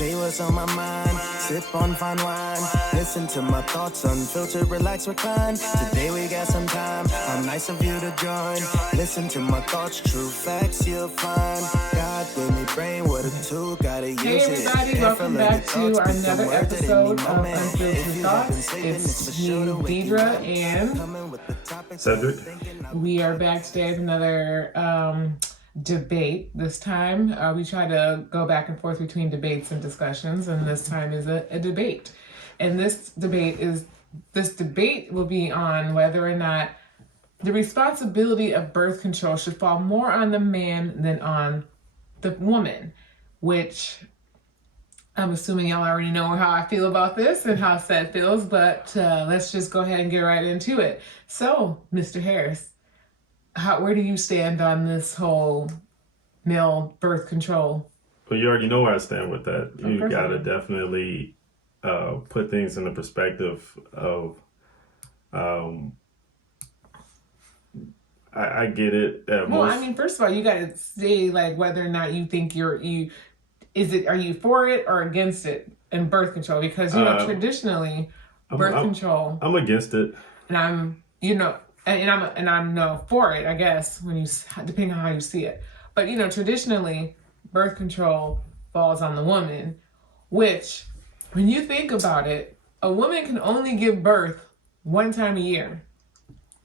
Say what's on my mind, sip on fine wine. Listen to my thoughts, unfiltered, relax, recline. Today we got some time, how nice of you to join. Listen to my thoughts, true facts you'll find. God gave me brain, what a tool, gotta use it. Hey everybody, welcome back to another episode of Unfiltered Thoughts. It's me, Deidra, and Cedric. We are back today with another debate. This time we try to go back and forth between debates and discussions, and this time is a debate. And this debate will be on whether or not the responsibility of birth control should fall more on the man than on the woman, which I'm assuming y'all already know how I feel about this and how Sed feels, but let's just go ahead and get right into it. So, Mr. Harris, where do you stand on this whole male birth control? Well, you already know where I stand with that. You got to definitely put things in the perspective of, I get it. I mean, first of all, you got to say like whether or not you think are you for it or against it in birth control? Because traditionally, control. I'm against it, and I'm for it. I guess depending on how you see it. But traditionally, birth control falls on the woman, which, when you think about it, a woman can only give birth one time a year.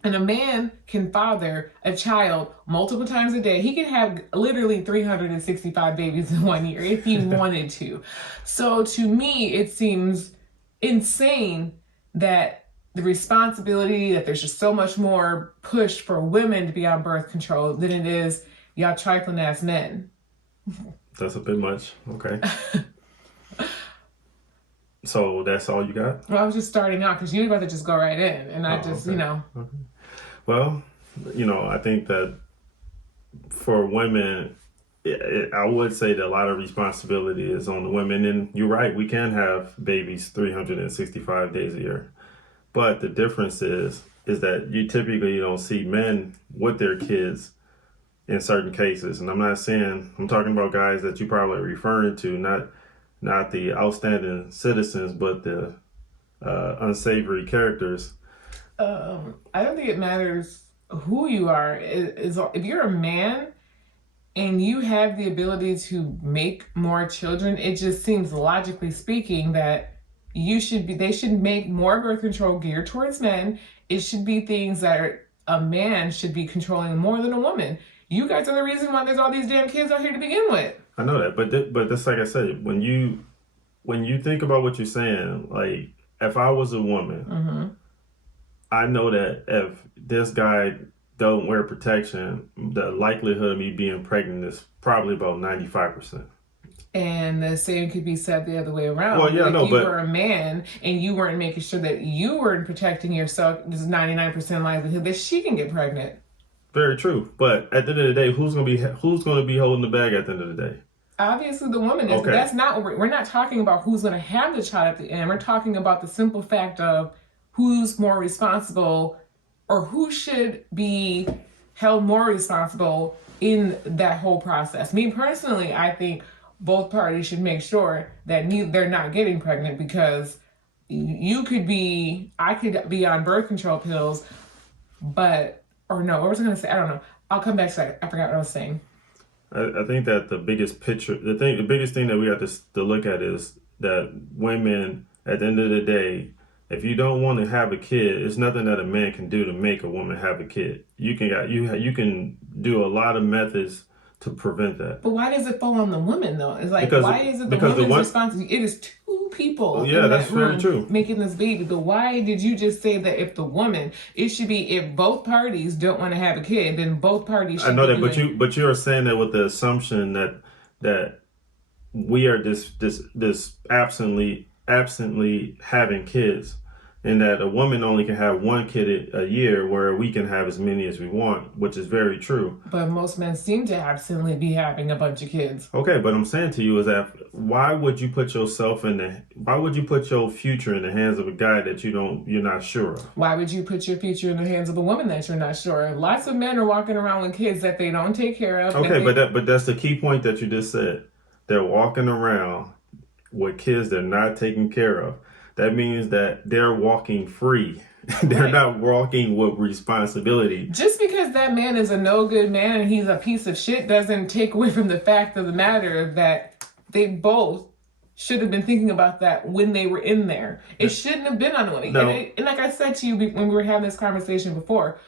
And a man can father a child multiple times a day. He can have literally 365 babies in 1 year if he wanted to. So to me, it seems insane that the responsibility, that there's just so much more push for women to be on birth control than it is y'all trifling ass men. That's a bit much. Okay. So that's all you got? Well, I was just starting out because you were about to just go right in. And I just, Okay. Okay. Well, I think that for women, I would say that a lot of responsibility is on the women. And you're right, we can have babies 365 days a year. But the difference is that you typically don't see men with their kids in certain cases. And I'm talking about guys that you probably are referring to, not the outstanding citizens, but the unsavory characters. I don't think it matters who you are. If you're a man and you have the ability to make more children, it just seems logically speaking that they should make more birth control geared towards men. It should be things that a man should be controlling more than a woman. You guys are the reason why there's all these damn kids out here to begin with. I know that, but just like I said, when you think about what you're saying, like if I was a woman, mm-hmm. I know that if this guy don't wear protection, the likelihood of me being pregnant is probably about 95%. And the same could be said the other way around. Well, yeah, if you were a man and you weren't making sure that you weren't protecting yourself, there's 99% likelihood that she can get pregnant. Very true. But at the end of the day, who's going to be holding the bag at the end of the day? Obviously, the woman is. Okay. But that's not. We're not talking about who's going to have the child at the end. We're talking about the simple fact of who's more responsible, or who should be held more responsible in that whole process. Me personally, I think both parties should make sure that they're not getting pregnant, because I could be on birth control pills, what was I going to say? I don't know. I'll come back to that. I forgot what I was saying. I think that the biggest thing that we have to look at is that women, at the end of the day, if you don't want to have a kid, it's nothing that a man can do to make a woman have a kid. You can do a lot of methods to prevent that. But why does it fall on the woman though? It's like, why is it the woman's responsibility? It is two people in that's that room very true, making this baby. But why did you just say that if the woman? It should be if both parties don't want to have a kid, then both parties should. I know that, but you're saying that with the assumption that we are this absently having kids, and that a woman only can have one kid a year, where we can have as many as we want, which is very true. But most men seem to absently be having a bunch of kids. Okay, but I'm saying to you is that why would you put your future in the hands of a guy that you're not sure of? Why would you put your future in the hands of a woman that you're not sure of? Lots of men are walking around with kids that they don't take care of. Okay, but that's the key point that you just said. They're walking around with kids they're not taking care of, that means that they're walking free. They're Right. not walking with responsibility. Just because that man is a no good man and he's a piece of shit doesn't take away from the fact of the matter that they both should have been thinking about that when they were in there. It shouldn't have been on one. No. And like I said to you when we were having this conversation before,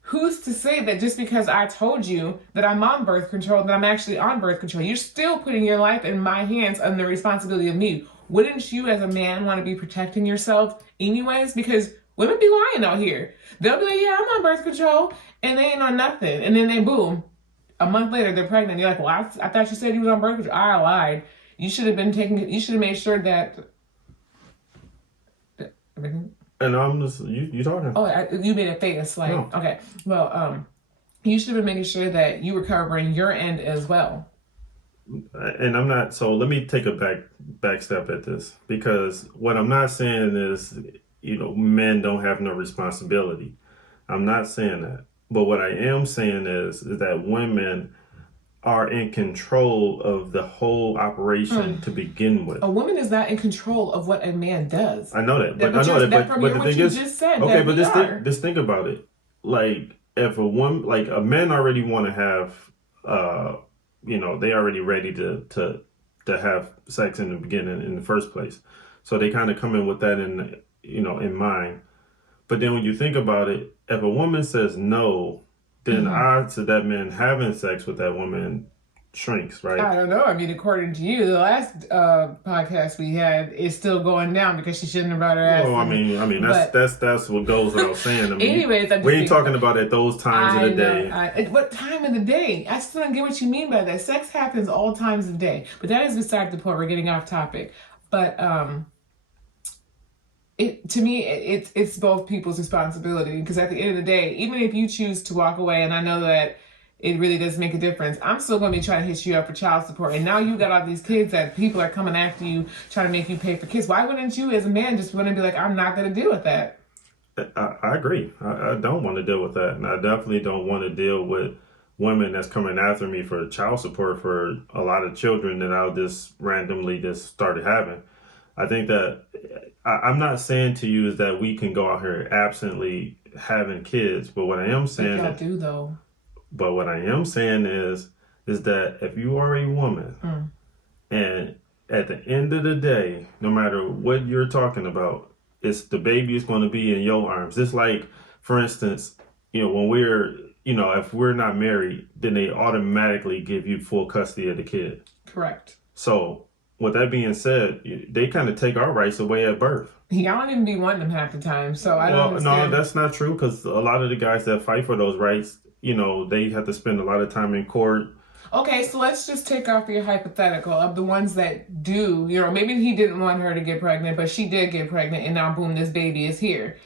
who's to say that just because I told you that I'm on birth control, that I'm actually on birth control? You're still putting your life in my hands and the responsibility of me. Wouldn't you as a man want to be protecting yourself anyways? Because women be lying out here. They'll be like, yeah, I'm on birth control, and they ain't on nothing. And then they boom, a month later they're pregnant. You're like, well, I thought you said you was on birth control. I lied. You should have made sure that everything. And I'm just you talking. Oh, you made a face like, No. okay. Well, you should have been making sure that you were covering your end as well. And I'm not. So let me take a back step at this, because what I'm not saying is, men don't have no responsibility. I'm not saying that. But what I am saying is that women are in control of the whole operation to begin with. A woman is not in control of what a man does. I know that, but But the thing is, just said, okay, that but we just think about it. Like, if a woman, like a man already want to have, they already ready to have sex in the beginning in the first place. So they kind of come in with that in mind. But then when you think about it, if a woman says no, then odds of that man having sex with that woman shrinks, right? I don't know. I mean, according to you, the last podcast we had is still going down because she shouldn't have brought her ass. Well, I mean, that's what goes without saying. I mean, anyways, we ain't talking about at those times of the day. What time of the day? I still don't get what you mean by that. Sex happens all times of the day, but that is beside the point. We're getting off topic, but to me, it's both people's responsibility, because at the end of the day, even if you choose to walk away, and I know that it really does make a difference, I'm still going to be trying to hit you up for child support. And now you got all these kids that people are coming after you, trying to make you pay for kids. Why wouldn't you as a man just want to be like, I'm not going to deal with that? I agree. I don't want to deal with that. And I definitely don't want to deal with women that's coming after me for child support for a lot of children that I'll just randomly just started having. I think that I'm not saying to you is that we can go out here absently having kids, but what I am saying, y'all do though. But what I am saying is that if you are a woman, and at the end of the day, no matter what you're talking about, it's the baby is going to be in your arms. It's like, for instance, when we're, if we're not married, then they automatically give you full custody of the kid. Correct. So, with that being said, they kind of take our rights away at birth. Y'all don't even be wanting them half the time, so I don't understand. No, that's not true, because a lot of the guys that fight for those rights, they have to spend a lot of time in court. Okay, so let's just take off your hypothetical of the ones that do, maybe he didn't want her to get pregnant, but she did get pregnant, and now boom, this baby is here.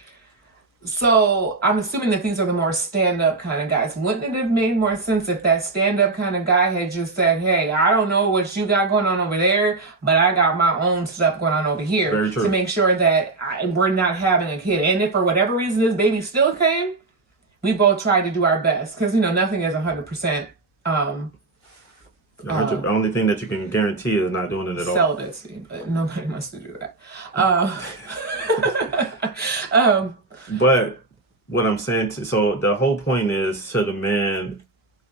So I'm assuming that these are the more stand-up kind of guys. Wouldn't it have made more sense if that stand-up kind of guy had just said, hey, I don't know what you got going on over there, but I got my own stuff going on over here. Very true. To make sure that we're not having a kid. And if for whatever reason this baby still came, we both tried to do our best, because nothing is 100%. The only thing that you can guarantee is not doing it at all. Celibacy, but nobody wants to do that. But what I'm saying, so the whole point is to the man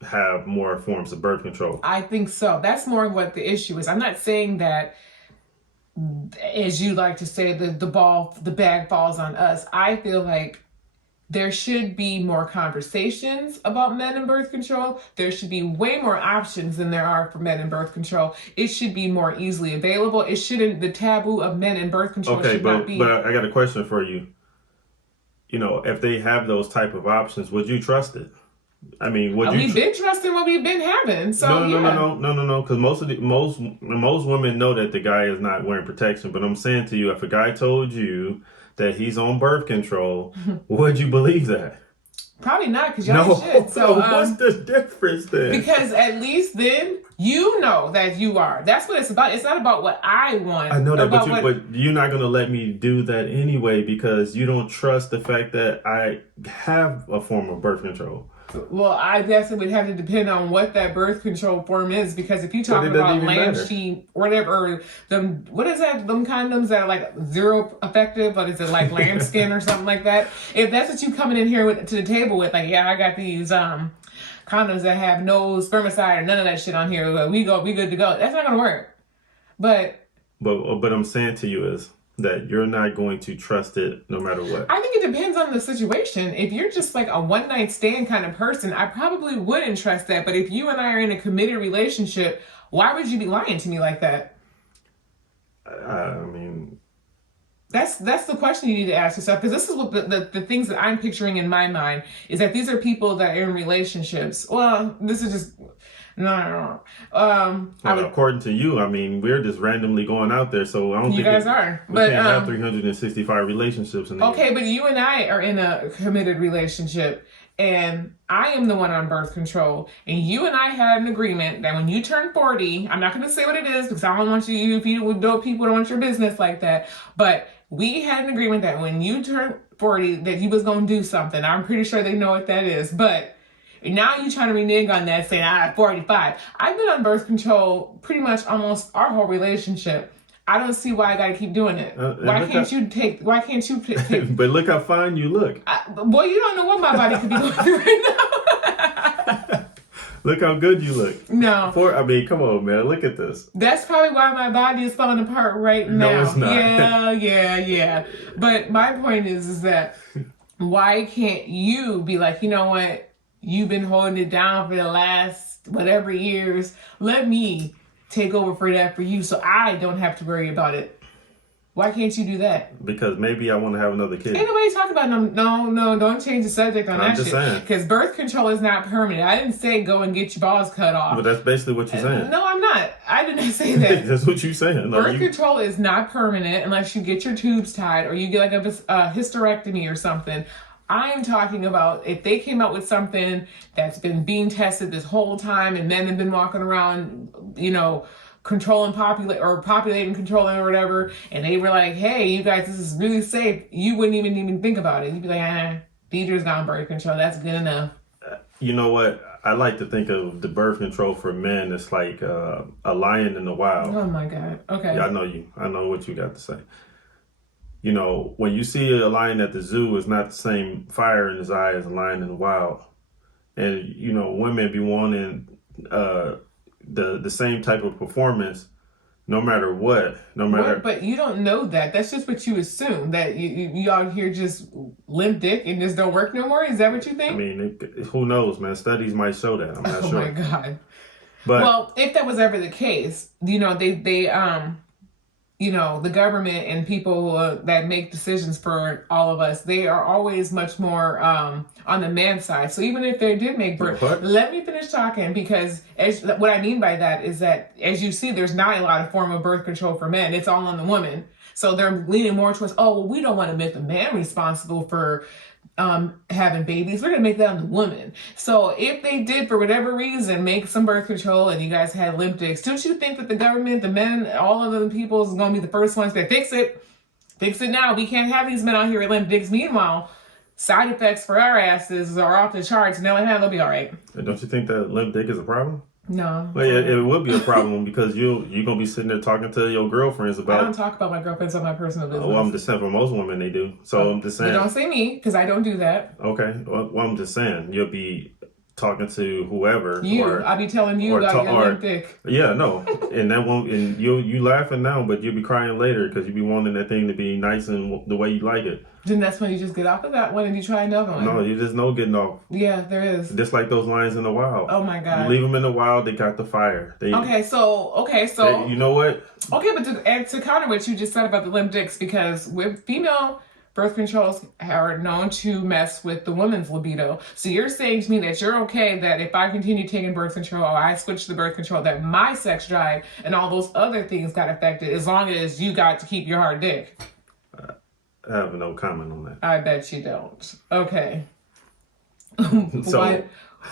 have more forms of birth control. I think so. That's more of what the issue is. I'm not saying that, as you like to say, the bag falls on us. I feel like there should be more conversations about men and birth control. There should be way more options than there are for men and birth control. It should be more easily available. It shouldn't, the taboo of men and birth control should not be. But I got a question for you. If they have those type of options, would you trust it? I mean, we've been trusting what we've been having. So no. Because most women know that the guy is not wearing protection. But I'm saying to you, if a guy told you that he's on birth control, would you believe that? Probably not, because y'all should. So what's the difference then? Because at least then you know that you are. That's what it's about. It's not about what I want. I know that, but you're not going to let me do that anyway, because you don't trust the fact that I have a form of birth control. Well, I guess it would have to depend on what that birth control form is, because if you talk about lamb sheep or whatever, or them, what is that? Them condoms that are like zero effective, but is it like lambskin or something like that? If that's what you coming in here with to the table with, like, yeah, I got these condoms that have no spermicide or none of that shit on here, we good to go. That's not gonna work. But I'm saying to you is that you're not going to trust it no matter what. I think it depends on the situation. If you're just like a one night stand kind of person, I probably wouldn't trust that. But if you and I are in a committed relationship, why would you be lying to me like that? I mean, that's the question you need to ask yourself, because this is what the things that I'm picturing in my mind is that these are people that are in relationships. Well, this is just no. According to you, I mean, we're just randomly going out there, so I don't think you guys are. We can't have 365 relationships in the okay, year. but you and I are in a committed relationship, and I am the one on birth control, and you and I had an agreement that when you turn 40, I'm not going to say what it is because I don't want you, if you dope people don't want your business like that, but we had an agreement that when you turn 40, that you was going to do something. I'm pretty sure they know what that is, but now you trying to renege on that, saying, 45. I've been on birth control pretty much almost our whole relationship. I don't see why I got to keep doing it. Why can't you take... But look how fine you look. Boy, you don't know what my body could be going through right now. Look how good you look. No. I mean, come on, man. Look at this. That's probably why my body is falling apart right now. No, it's not. Yeah. But my point is that why can't you be like, you know what? You've been holding it down for the last whatever years. Let me take over for that for you so I don't have to worry about it. Why can't you do that? Because maybe I want to have another kid. Ain't nobody talking about no, don't change the subject on that shit. Saying. Because birth control is not permanent. I didn't say go and get your balls cut off. But that's basically what you're saying. No, I'm not. I didn't say that. That's what you're saying. Birth control is not permanent unless you get your tubes tied or you get like a hysterectomy or something. I'm talking about if they came out with something that's been being tested this whole time and men have been walking around, populating, controlling or whatever, and they were like, hey, you guys, this is really safe, you wouldn't even think about it. You'd be like, Deidre's got birth control, that's good enough. You know what? I like to think of the birth control for men as like a lion in the wild. Oh my God. Okay. Yeah, I know you. I know what you got to say. You know, when you see a lion at the zoo, it's not the same fire in his eye as a lion in the wild. And, you know, women be wanting the same type of performance no matter what. But you don't know that. That's just what you assume, that you out here just limp dick and just don't work no more? Is that what you think? I mean, who knows, man? Studies might show that. I'm not sure. Oh, my God. But, well, if that was ever the case, the government and people that make decisions for all of us, they are always much more on the man's side. So even if they did make birth, let me finish talking, because what I mean by that is that, as you see, there's not a lot of form of birth control for men. It's all on the woman. So they're leaning more towards, we don't want to make the man responsible for having babies. We're going to make that on the woman. So if they did, for whatever reason, make some birth control and you guys had limp dicks, don't you think that the government, the men, all of the people is going to be the first ones to fix it? Fix it now. We can't have these men out here with limp dicks. Meanwhile, side effects for our asses are off the charts. No, they'll be all right. Don't you think that limp dick is a problem? No. Well, it would be a problem because you're going to be sitting there talking to your girlfriends about... I don't talk about my girlfriends on my personal business. Well, I'm just saying, for most women, they do. So I'm just saying... You don't say me, because I don't do that. Okay. Well, I'm just saying, you'll be talking to whoever. I'll be telling you about your limp dick. Yeah, no. And that won't... And you laughing now, but you'll be crying later because you'll be wanting that thing to be nice and the way you like it. Then that's when you just get off of that one and you try another one. No, you just know getting off. Yeah, there is. Just like those lions in the wild. Oh my God. You leave them in the wild, they got the fire. Okay, so. You know what? Okay, but to counter what you just said about the limp dicks, because with female birth controls are known to mess with the woman's libido. So you're saying to me that you're okay that if I continue taking birth control or I switch to birth control, that my sex drive and all those other things got affected, as long as you got to keep your hard dick? I have no comment on that. I bet you don't. Okay. So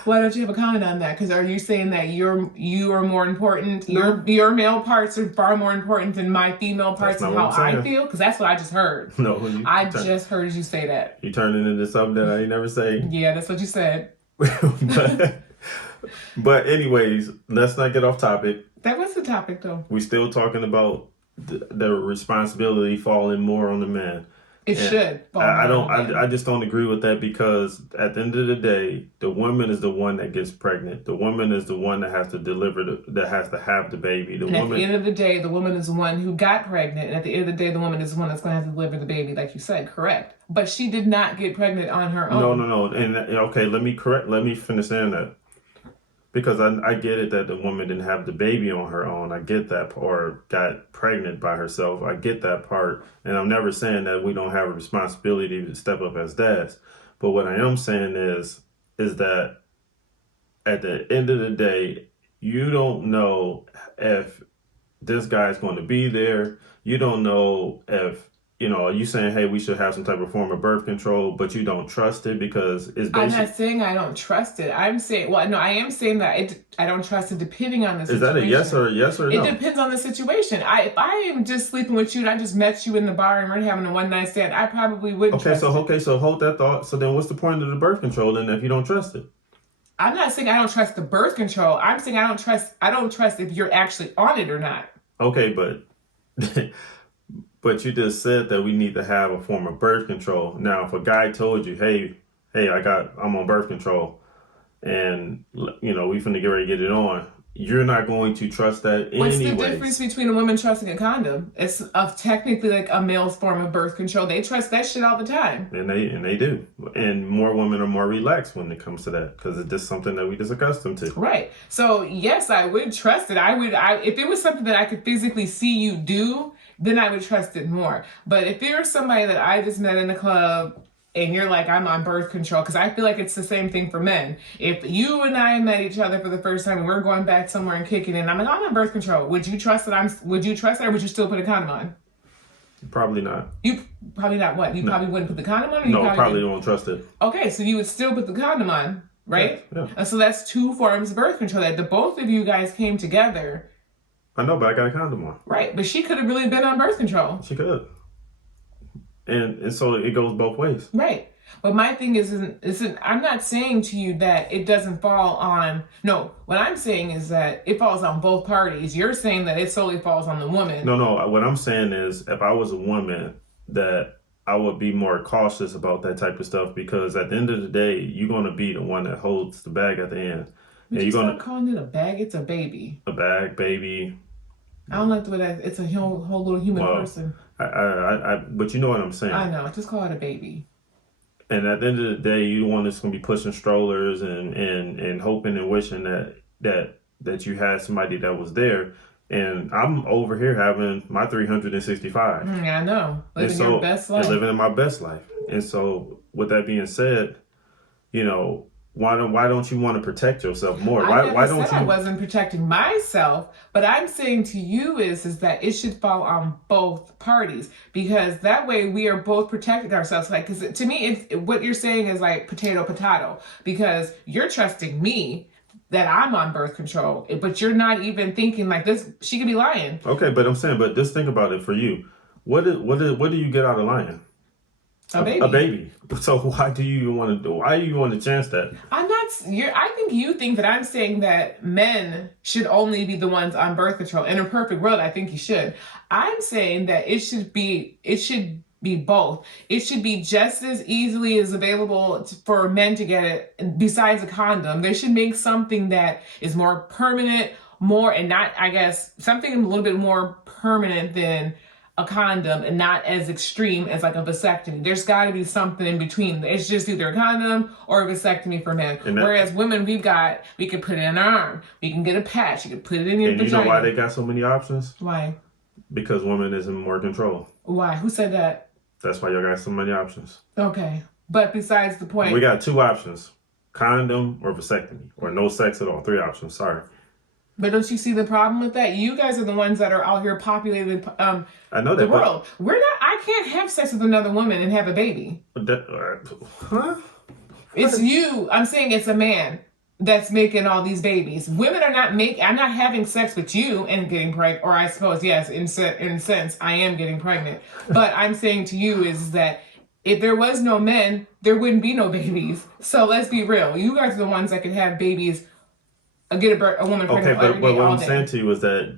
why don't you have a comment on that? Because are you saying that you are more important? No. Your male parts are far more important than my female parts and how I feel? Because that's what I just heard. No, I just heard you say that. You turning into something that I ain't never say. Yeah, that's what you said. but anyways, let's not get off topic. That was the topic, though. We're still talking about the responsibility falling more on the man. It should. I just don't agree with that, because at the end of the day, the woman is the one that gets pregnant. The woman is the one that has to deliver, that has to have the baby. At the end of the day, the woman is the one who got pregnant. And at the end of the day, the woman is the one that's going to have to deliver the baby, like you said, correct. But she did not get pregnant on her own. No. And okay, let me finish saying that. Because I get it that the woman didn't have the baby on her own. I get that, or got pregnant by herself. I get that part. And I'm never saying that we don't have a responsibility to step up as dads. But what I am saying is that at the end of the day, you don't know if this guy's going to be there. You don't know if, you saying, hey, we should have some type of form of birth control, but you don't trust it because it's basically... I'm not saying I don't trust it. I'm saying, well, no, I am saying that I don't trust it depending on the situation. Is that a yes or no? It depends on the situation. If I am just sleeping with you and I just met you in the bar and we're having a one-night stand, I probably wouldn't trust it. So hold that thought. So then what's the point of the birth control then if you don't trust it? I'm not saying I don't trust the birth control. I'm saying I don't trust if you're actually on it or not. Okay, but... But you just said that we need to have a form of birth control. Now, if a guy told you, hey, I'm on birth control, and we finna get ready to get it on, you're not going to trust that anyway. What's the difference between a woman trusting a condom? It's technically like a male's form of birth control. They trust that shit all the time. And they do. And more women are more relaxed when it comes to that, because it's just something that we just accustomed to. Right. So yes, I would trust it. If it was something that I could physically see you do, then I would trust it more. But if you're somebody that I just met in a club and you're like, I'm on birth control, because I feel like it's the same thing for men. If you and I met each other for the first time and we're going back somewhere and kicking it, and I'm like, I'm on birth control, would you trust that would you trust that, or would you still put a condom on? Probably not. You probably not what? You probably wouldn't put the condom on? Or no, probably won't trust it. Okay, so you would still put the condom on, right? Yeah. And so that's two forms of birth control that the both of you guys came together. I know, but I got a condom on. Right, but she could have really been on birth control. She could. And so it goes both ways. Right. But my thing isn't I'm not saying to you that it doesn't fall on, no, what I'm saying is that it falls on both parties. You're saying that it solely falls on the woman. No, what I'm saying is if I was a woman, that I would be more cautious about that type of stuff, because at the end of the day, you're going to be the one that holds the bag at the end. Would you start calling it a bag? It's a baby. A bag, baby. I don't like the way that it's a whole little human person. But you know what I'm saying. I know. Just call it a baby. And at the end of the day, you the one that's going to be pushing strollers and hoping and wishing that you had somebody that was there. And I'm over here having my 365. Yeah, I know. Living your best life. Living in my best life. And so with that being said, why don't you want to protect yourself more? Why don't you? I wasn't protecting myself, but I'm saying to you is that it should fall on both parties, because that way we are both protecting ourselves. Like, because to me, what you're saying is like potato, because you're trusting me that I'm on birth control, but you're not even thinking like this. She could be lying. Okay, but I'm saying, but just think about it for you. What do you get out of lying? A baby. A baby. So why do you want to chance that? I think you think that I'm saying that men should only be the ones on birth control. In a perfect world, I think you should. I'm saying that it should be both. It should be just as easily as available for men to get it. Besides a condom, they should make something that is more permanent, something a little bit more permanent than a condom, and not as extreme as like a vasectomy. There's got to be something in between. It's just either a condom or a vasectomy for men. Whereas women, we could put it in our arm. We can get a patch. You can put it in your vagina. And you know why they got so many options? Why? Because women is in more control. Why? Who said that? That's why y'all got so many options. Okay. But besides the point. We got two options. Condom or vasectomy. Or no sex at all. 3 options. Sorry. But don't you see the problem with that? You guys are the ones that are out here populating I know that, the world. I can't have sex with another woman and have a baby. Huh? It's you. I'm saying it's a man that's making all these babies. Women are not I'm not having sex with you and getting pregnant. Or I suppose, yes, in a sense, I am getting pregnant. But I'm saying to you is that If there was no men, there wouldn't be no babies. So let's be real. You guys are the ones that can have babies, get a woman pregnant Okay, every but day, what all I'm day. saying to you is that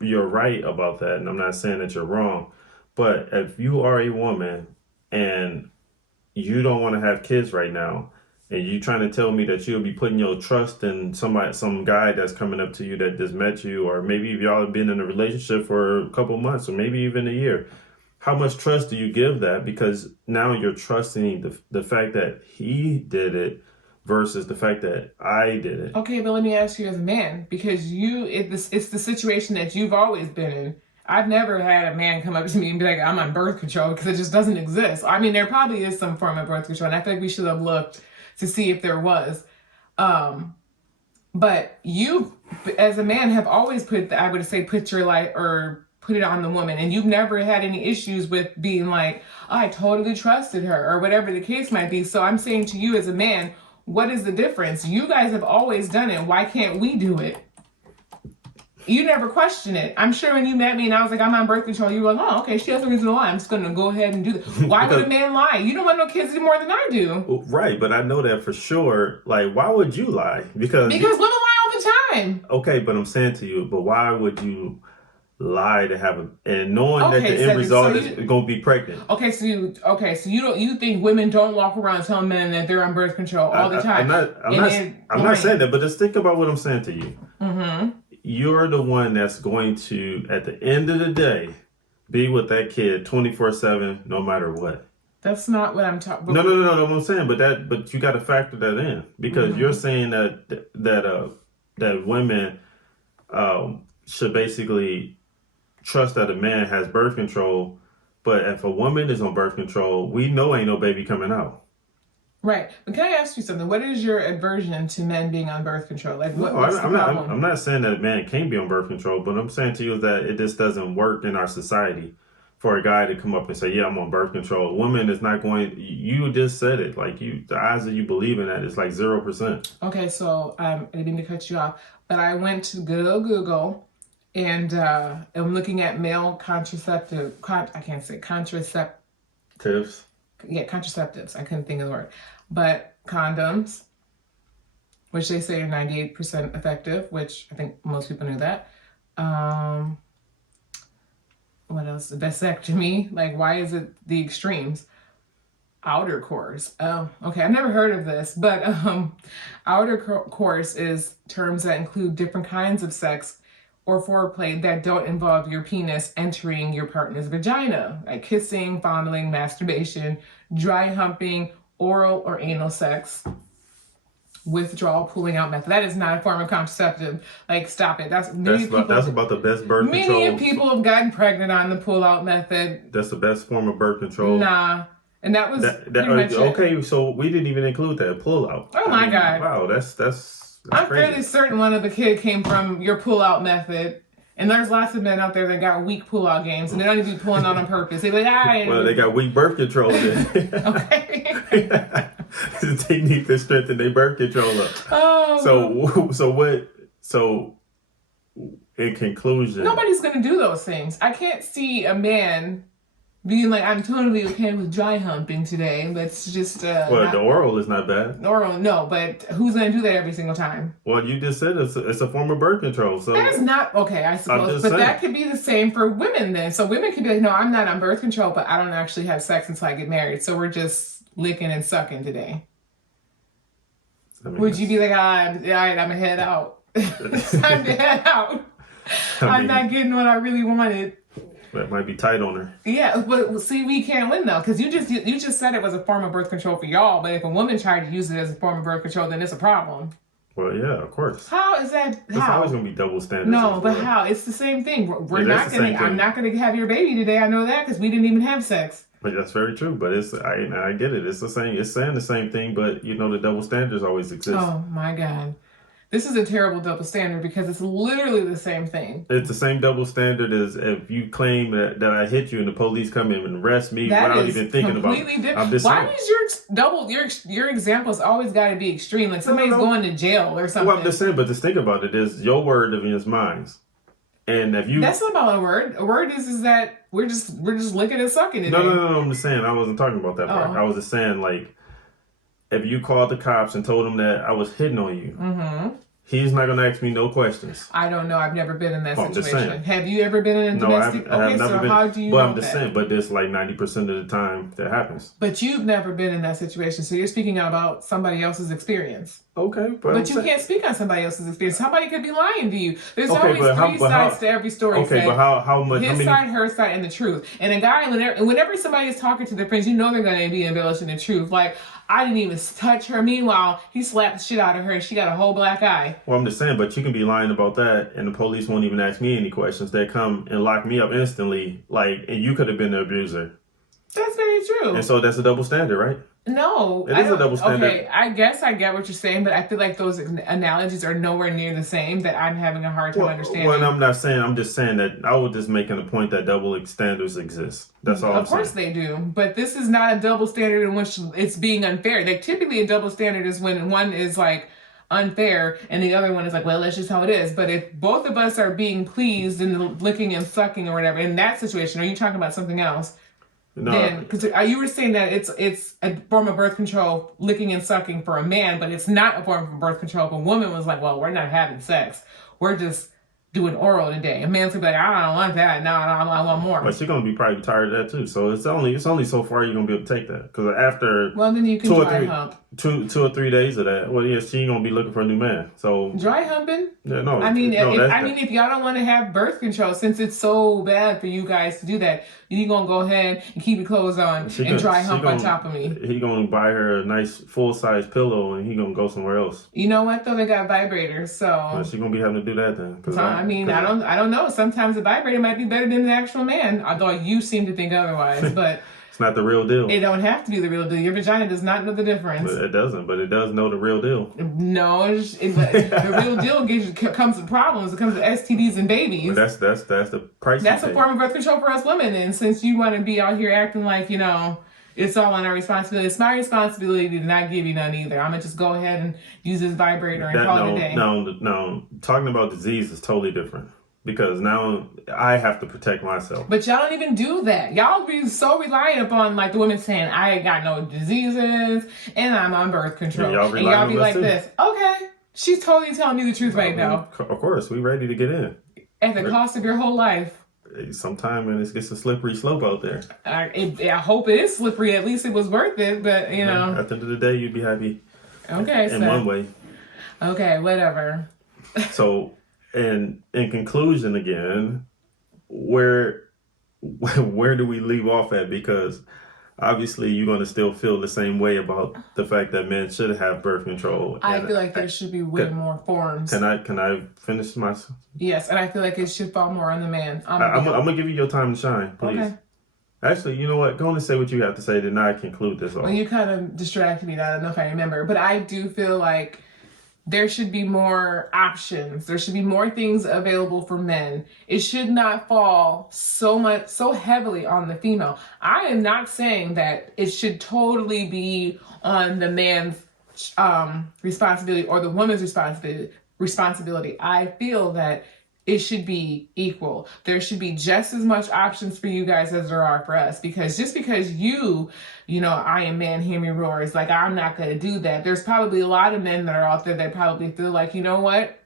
you're right about that, and I'm not saying that you're wrong. But if you are a woman and you don't want to have kids right now, and you trying to tell me that you'll be putting your trust in some guy that's coming up to you that just met you, or maybe if y'all have been in a relationship for a couple months or maybe even a year, how much trust do you give that? Because now you're trusting the fact that he did it versus the fact that I did it. Okay, but let me ask you as a man, because it's the situation that you've always been in. I've never had a man come up to me and be like, I'm on birth control, because it just doesn't exist. I mean, there probably is some form of birth control, and I feel like we should have looked to see if there was. But you, as a man, have always put your life, or put it on the woman, and you've never had any issues with being like, I totally trusted her, or whatever the case might be. So I'm saying to you as a man, what is the difference? You guys have always done it. Why can't we do it? You never question it. I'm sure when you met me and I was like, I'm on birth control, you were like, oh, okay, she has a reason to lie. I'm just going to go ahead and do that. Why would a man lie? You don't want no kids any more than I do. Right, but I know that for sure. Like, why would you lie? Because women lie all the time. Okay, but I'm saying to you, but why would you lie to have and knowing that the so end result is going to be pregnant? So you think women don't walk around telling men that they're on birth control all the time? I'm not saying that, but just think about what I'm saying to you. Mm-hmm. You're the one that's going to, at the end of the day, be with that kid 24/7, no matter what. That's not what I'm talking about. No, I'm saying, but you got to factor that in, because you're saying that women should basically trust that a man has birth control, but if a woman is on birth control, we know ain't no baby coming out. Right. But can I ask you something? What is your aversion to men being on birth control? Like, what's the problem? I'm not saying that a man can't be on birth control, but I'm saying to you that it just doesn't work in our society for a guy to come up and say, yeah, I'm on birth control. A woman is not going, you just said it, like the odds of you believing that is like 0%. Okay, so I didn't mean to cut you off, but I went to good old Google, and I'm looking at male contraceptives. Yeah, contraceptives. I couldn't think of the word. But condoms, which they say are 98% effective, which I think most people knew that. What else? Vasectomy. Like, why is it the extremes? Outer course. Oh, okay. I've never heard of this, but outer course is terms that include different kinds of sex or foreplay that don't involve your penis entering your partner's vagina, like kissing, fondling, masturbation, dry humping, oral or anal sex, withdrawal, pulling out method. That is not a form of contraceptive. Like, stop it. That's about the best birth control. Many people have gotten pregnant on the pull out method. That's the best form of birth control. Nah. And that was okay. So we didn't even include that pull out. Oh my God! Wow, that's I'm crazy. fairly certain one of the kid came from your pull out method. And there's lots of men out there that got weak pull out games, and they don't even be pulling out on purpose. They be like, well, they got weak birth control then. Okay. They need to strengthen their birth control up. Oh. So in conclusion, nobody's gonna do those things. I can't see a man being like, I'm totally okay with dry humping today. Let's just the oral is not bad. Oral, no, but who's gonna do that every single time? Well, you just said it's a form of birth control. So that is not okay, I suppose. But that could be the same for women then. So women could be like, no, I'm not on birth control, but I don't actually have sex until I get married. So we're just licking and sucking today. Would you be like, all right, I'm gonna head out. It's time to head out. I'm not getting what I really wanted. That might be tight on her. Yeah, but see, we can't win though, because you just said it was a form of birth control for y'all. But if a woman tried to use it as a form of birth control, then it's a problem. Well, yeah, of course. How is that? It's always gonna be double standards. No, but how? It's the same thing. I'm not gonna have your baby today. I know that because we didn't even have sex. But that's very true. But I get it. It's the same. It's saying the same thing, but the double standards always exist. Oh my God. This is a terrible double standard because it's literally the same thing. It's the same double standard as if you claim that I hit you and the police come in and arrest me without even thinking about it. Why does your examples always got to be extreme? Like somebody's going to jail or something. Well, I'm just saying, but just think about it. Is your word against mine. And if you... That's not about a word. A word is that we're just licking and sucking today. No. I'm just saying I wasn't talking about that part. Oh. I was just saying like, if you called the cops and told them that I was hitting on you, he's not gonna ask me no questions. I don't know. I've never been in that I'm just situation. saying. Have you ever been in a domestic? I have Okay, never so been. how do you But know I'm just that? saying. But there's like 90% of the time that happens. But you've never been in that situation, so you're speaking about somebody else's experience. Okay, but you can't speak on somebody else's experience. Somebody could be lying to you. There's Okay, always but how- three but how- sides to every story. Okay, Sed. but how much? His How many? side, her side, and the truth. And a guy, whenever somebody is talking to their friends, you know they're going to be embellishing the truth. Like, I didn't even touch her. Meanwhile, he slapped the shit out of her and she got a whole black eye. Well, I'm just saying, but you can be lying about that, and the police won't even ask me any questions. They come and lock me up instantly, like, and you could have been the abuser. That's very true. And so that's a double standard, right? No, It is a double standard. Okay, I guess I get what you're saying, but I feel like those analogies are nowhere near the same. That I'm having a hard time understanding. Well, I'm not saying. I'm just saying that I was just making a point that double standards exist. That's all. Of course they do, but this is not a double standard in which it's being unfair. Like typically, a double standard is when one is like unfair and the other one is like, well, that's just how it is. But if both of us are being pleased and licking and sucking or whatever in that situation, are you talking about something else? No, Then, because you were saying that it's a form of birth control, licking and sucking for a man, but it's not a form of birth control. If a woman was like, well, we're not having sex, we're just doing oral today. A man's gonna be like, I don't want that. No, I want more. but she's gonna be probably tired of that too. So it's only so far you're gonna be able to take that. Because after well, then you can dry hump. two or 3 days of that, well, yeah, she ain't gonna be looking for a new man. So Dry humping. yeah, no. I mean, no, if y'all don't want to have birth control, since it's so bad for you guys to do that, you gonna go ahead and keep your clothes on and dry hump on top of me. He gonna buy her a nice full size pillow and he gonna go somewhere else. You know what though? They got vibrators, so. Well, she gonna be having to do that then. I don't know. Sometimes a vibrator might be better than the actual man, although you seem to think otherwise. But it's not the real deal. it don't have to be the real deal. Your vagina does not know the difference. It doesn't, but it does know the real deal. No, the real deal comes with problems. It comes with STDs and babies. But that's the price. That's a form of birth control for us women. And since you want to be out here acting like, you know, it's all on our responsibility, it's my responsibility to not give you none either. I'm going to just go ahead and use this vibrator and call it a day. No. Talking about disease is totally different. Because now I have to protect myself. But y'all don't even do that. Y'all be so reliant upon like the women saying, I ain't got no diseases and I'm on birth control. And y'all be like this. Okay. She's totally telling me the truth right now. Of course, we ready to get in. At the cost of your whole life. Sometime and it gets a slippery slope out there. I hope it is slippery. At least it was worth it. But, you know. At the end of the day, you'd be happy. Okay. In one way. Okay, whatever. So... And in conclusion, again, where do we leave off at? Because obviously you're going to still feel the same way about the fact that men should have birth control. I feel like there should be way more forms. Can I finish my? Yes, and I feel like it should fall more on the man. I'm gonna give you your time to shine, please. Okay. Actually, you know what? Go on and say what you have to say. Then I conclude this off. Well, you kind of distracted me. I don't know if I remember, but I do feel like there should be more options. There should be more things available for men. It should not fall so heavily on the female. I am not saying that it should totally be on the man's responsibility or the woman's responsibility. I feel that it should be equal. There should be just as much options for you guys as there are for us. Because just because you know, I am man, hear me roar, it's like, I'm not going to do that. There's probably a lot of men that are out there that probably feel like, you know what?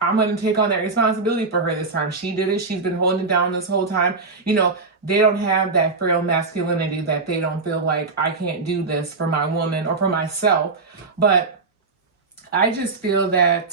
I'm going to take on that responsibility for her this time. She did it. She's been holding it down this whole time. You know, they don't have that frail masculinity that they don't feel like I can't do this for my woman or for myself. But I just feel that,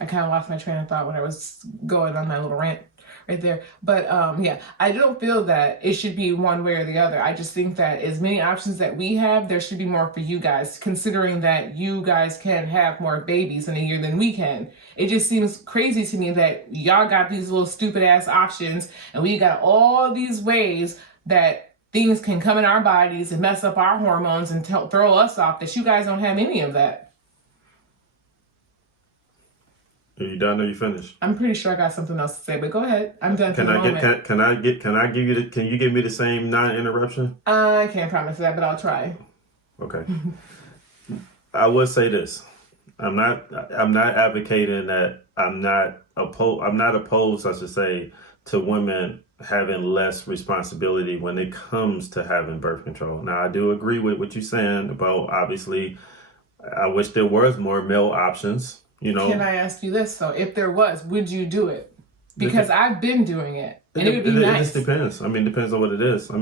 I kind of lost my train of thought when I was going on my little rant right there. But yeah, I don't feel that it should be one way or the other. I just think that as many options that we have, there should be more for you guys, considering that you guys can have more babies in a year than we can. It just seems crazy to me that y'all got these little stupid ass options and we got all these ways that things can come in our bodies and mess up our hormones and throw us off, that you guys don't have any of that. Are you done or you finished? I'm pretty sure I got something else to say, but go ahead. I'm done for the moment. Can you give me the same non-interruption? I can't promise that, but I'll try. Okay. I would say this. I'm not advocating that I'm not opposed, I should say, to women having less responsibility when it comes to having birth control. Now, I do agree with what you're saying about, obviously, I wish there was more male options, you know. Can I ask you this, though? If there was, would you do it? Because I've been doing it, and it would be nice. It just depends. I mean, it depends on what it is. I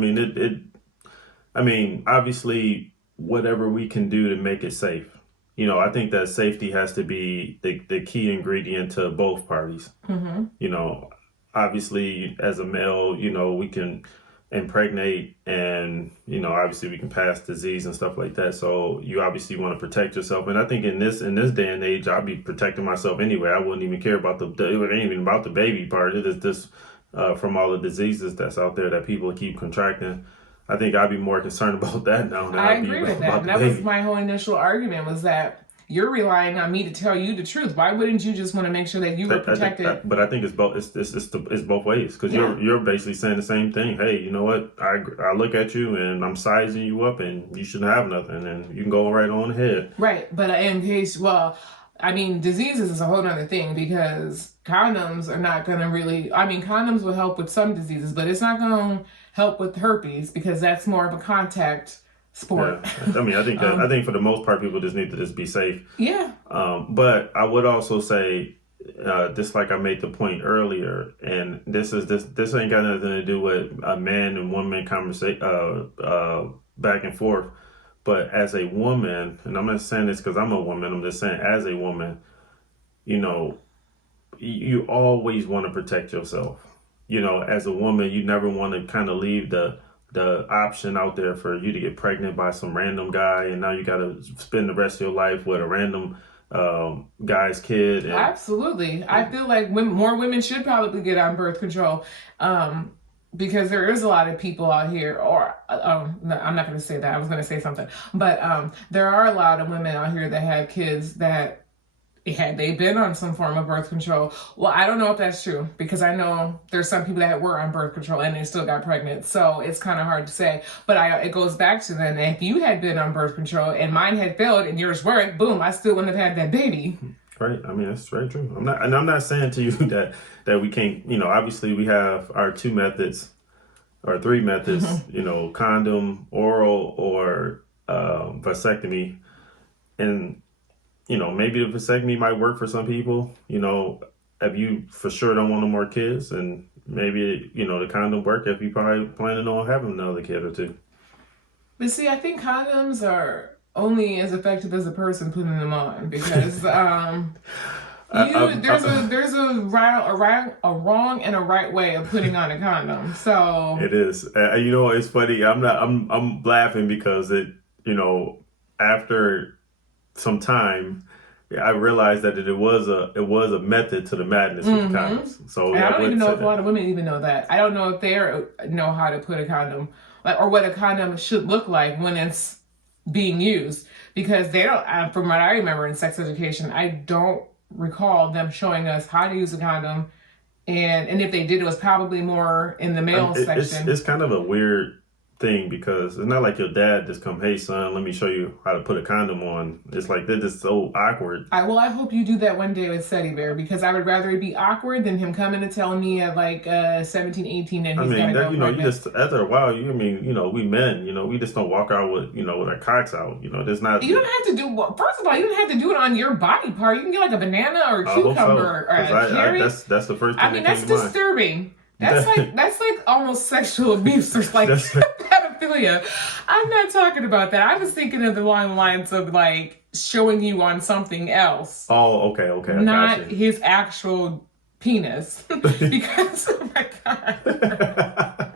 mean, obviously, whatever we can do to make it safe. You know, I think that safety has to be the key ingredient to both parties. Mm-hmm. You know, obviously, as a male, you know, we can impregnate and, you know, obviously we can pass disease and stuff like that. So you obviously want to protect yourself. And I think in this day and age, I'll be protecting myself anyway. I wouldn't even care about it ain't even about the baby part. It is just from all the diseases that's out there that people keep contracting. I think I'd be more concerned about that now. I agree with that. And that was my whole initial argument, was that you're relying on me to tell you the truth. Why wouldn't you just want to make sure that you were protected? But I think it's both. It's both ways, because you're basically saying the same thing. Hey, you know what? I look at you and I'm sizing you up, and you shouldn't have nothing, and you can go right on ahead. Right, but in case, well, I mean, diseases is a whole other thing, because condoms are not going to really. I mean, condoms will help with some diseases, but it's not going to help with herpes, because that's more of a contact sport. Yeah. I mean, I think for the most part, people just need to just be safe. Yeah. But I would also say, just like I made the point earlier, and this ain't got nothing to do with a man and woman conversation, back and forth. But as a woman, and I'm not saying this because I'm a woman, I'm just saying as a woman, you know, you always want to protect yourself. You know, as a woman, you never want to kind of leave the option out there for you to get pregnant by some random guy, and now you got to spend the rest of your life with a random guy's kid. And, absolutely. I feel like more women should probably get on birth control, because there is a lot of people out here, or no, I'm not going to say that. I was going to say something. But there are a lot of women out here that have kids that, had they been on some form of birth control, well, I don't know if that's true, because I know there's some people that were on birth control and they still got pregnant. So it's kind of hard to say. But it goes back to then, if you had been on birth control and mine had failed and yours weren't, boom, I still wouldn't have had that baby. Right. I mean, that's very true. I'm not saying to you that we can't, you know, obviously we have our 2 methods or 3 methods, you know, condom, oral, or vasectomy. And, you know, maybe the vasectomy might work for some people. You know, if you for sure don't want no more kids, and maybe, you know, the condom work if you probably planning on having another kid or 2. But see, I think condoms are only as effective as the person putting them on, because there's a wrong and a right way of putting on a condom. So it is. You know, it's funny. I'm laughing because it, you know, after some time, I realized that it was a method to the madness with the condoms. So and I don't even know if a lot of women even know that. I don't know if they know how to put a condom, or what a condom should look like when it's being used, because they don't. From what I remember in sex education, I don't recall them showing us how to use a condom, and if they did, it was probably more in the male section. It's kind of a weird thing, because it's not like your dad just come, hey son, let me show you how to put a condom on. It's like they're just so awkward. I hope you do that one day with Sed Bear, because I would rather it be awkward than him coming and telling me at like 17, 18 and he's gonna go. You know, you just after a while, you know, we men, you know, we just don't walk out with, you know, with our cocks out. You know, there's not. You don't have to do. First of all, you don't have to do it on your body part. You can get like a banana or a cucumber or a carrot. That's the first thing. I mean, that's disturbing. That's like almost sexual abuse, or like pedophilia. I'm not talking about that. I was thinking of the long lines of like showing you on something else. Oh, okay. Not his actual penis. Because, oh my God.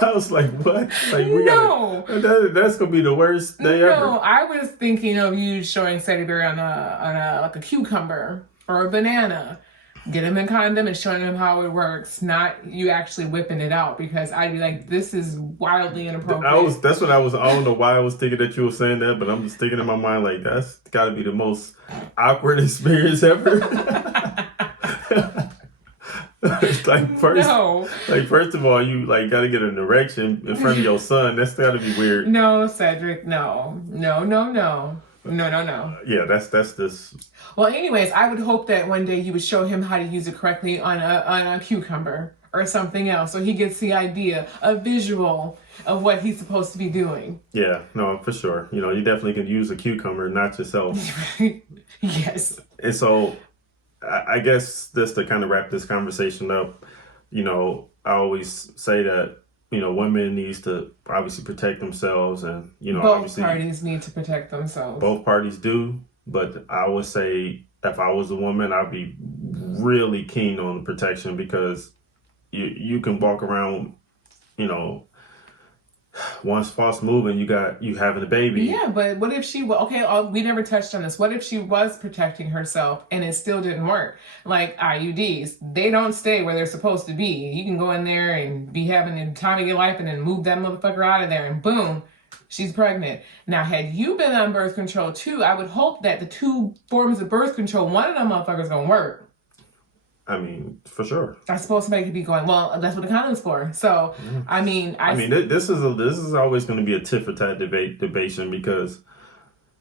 I was like, what? Like, that's gonna be the worst day ever. No, I was thinking of you showing Sadie Berry on a cucumber or a banana. Get him a condom and showing him how it works, not you actually whipping it out, because I'd be like, this is wildly inappropriate. That's what I was. I don't know why I was thinking that you were saying that, but I'm just thinking in my mind like that's got to be the most awkward experience ever. First of all, you like got to get an erection in front of your son. That's got to be weird. No, Cedric, no. No. Yeah, that's this. Well, anyways, I would hope that one day you would show him how to use it correctly on a cucumber or something else, so he gets the idea, a visual of what he's supposed to be doing. Yeah, no, for sure. You definitely can use a cucumber, not yourself. Yes. And so, I guess just to kind of wrap this conversation up, I always say that women needs to obviously protect themselves, and both parties need to protect themselves. Both parties do, but I would say if I was a woman, I'd be really keen on protection, because you can walk around, once false move and you having a baby. Yeah, but what if she we never touched on this. What if she was protecting herself and it still didn't work? Like IUDs, they don't stay where they're supposed to be. You can go in there and be having the time of your life and then move that motherfucker out of there and boom, she's pregnant. Now, had you been on birth control too, I would hope that the two forms of birth control, one of them motherfuckers gonna work. I mean, for sure. I suppose somebody could be going, well, that's what the condom's for. So, I mean, this is always going to be a tit for tat debation, because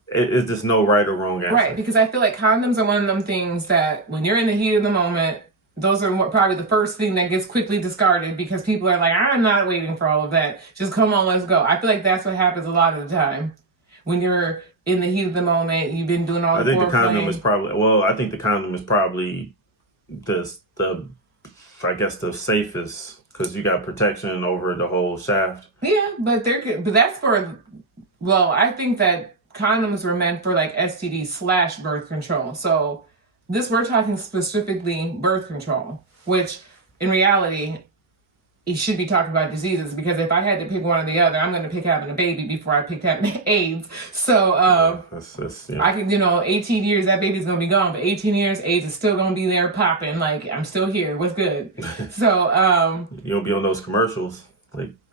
it's just no right or wrong answer. Right, because I feel like condoms are one of them things that when you're in the heat of the moment, those are probably the first thing that gets quickly discarded, because people are like, I'm not waiting for all of that. Just come on, let's go. I feel like that's what happens a lot of the time. When you're in the heat of the moment, you've been doing all the I think the condom is probably the safest, because you got protection over the whole shaft. Yeah, but that's for, well, I think that condoms were meant for like STD / birth control. So we're talking specifically birth control, which in reality, it should be talking about diseases, because if I had to pick one or the other, I'm going to pick having a baby before I picked having AIDS. So, I could, 18 years, that baby's going to be gone, but 18 years, AIDS is still going to be there popping. Like, I'm still here. What's good? So, you'll be on those commercials.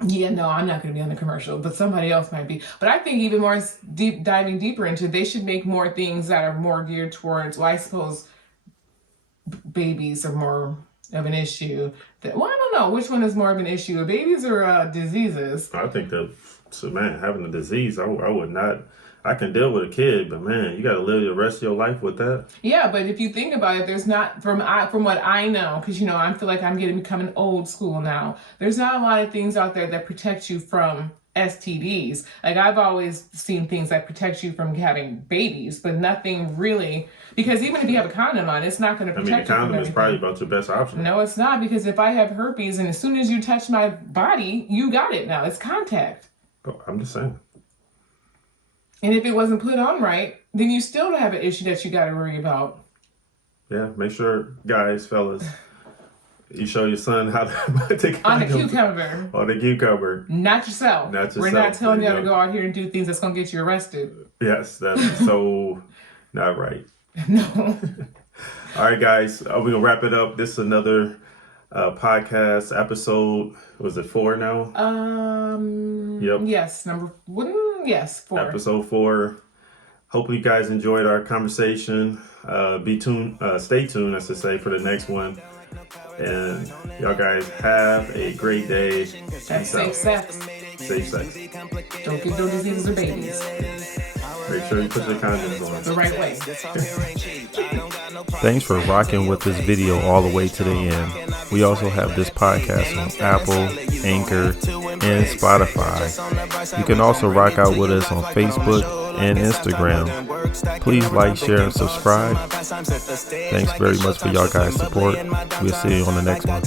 Yeah, no, I'm not going to be on the commercial, but somebody else might be. But I think even more diving deeper into, they should make more things that are more geared towards, well, I suppose babies are more of an issue. I don't know which one is more of an issue, babies or diseases. I think having a disease, I would not. I can deal with a kid, but man, you got to live the rest of your life with that. Yeah, but if you think about it, there's not, from what I know, because I feel like I'm becoming old school now. There's not a lot of things out there that protect you from STDs. Like, I've always seen things that protect you from having babies, but nothing really, because even if you have a condom on, it's not going to protect you. The condom is probably about your best option. No, it's not, because if I have herpes and as soon as you touch my body, you got it now. It's contact. Oh, I'm just saying. And if it wasn't put on right, then you still have an issue that you got to worry about. Yeah, make sure, guys, fellas, you show your son how to take on the cucumber. On the cucumber. Not yourself. We're not telling you to go out here and do things that's going to get you arrested. Yes, that's so not right. No. All right, guys, we're going to wrap it up. This is another podcast episode. Was it 4 now? Yep. Yes, 4. Episode 4. Hopefully you guys enjoyed our conversation. Stay tuned, I should say, for the next one. And y'all guys have a great day. Have safe sex. Safe sex. Don't get no diseases or babies. Make sure you put your condoms on. The right way. Thanks for rocking with this video all the way to the end. We also have this podcast on Apple, Anchor, and Spotify. You can also rock out with us on Facebook and Instagram. Please like, share, and subscribe. Thanks very much for y'all guys' support. We'll see you on the next one.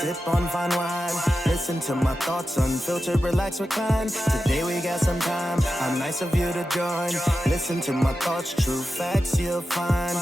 Sip on fine wine, listen to my thoughts, unfiltered, relax, recline. Today we got some time, how nice of you to join. Listen to my thoughts, true facts you'll find.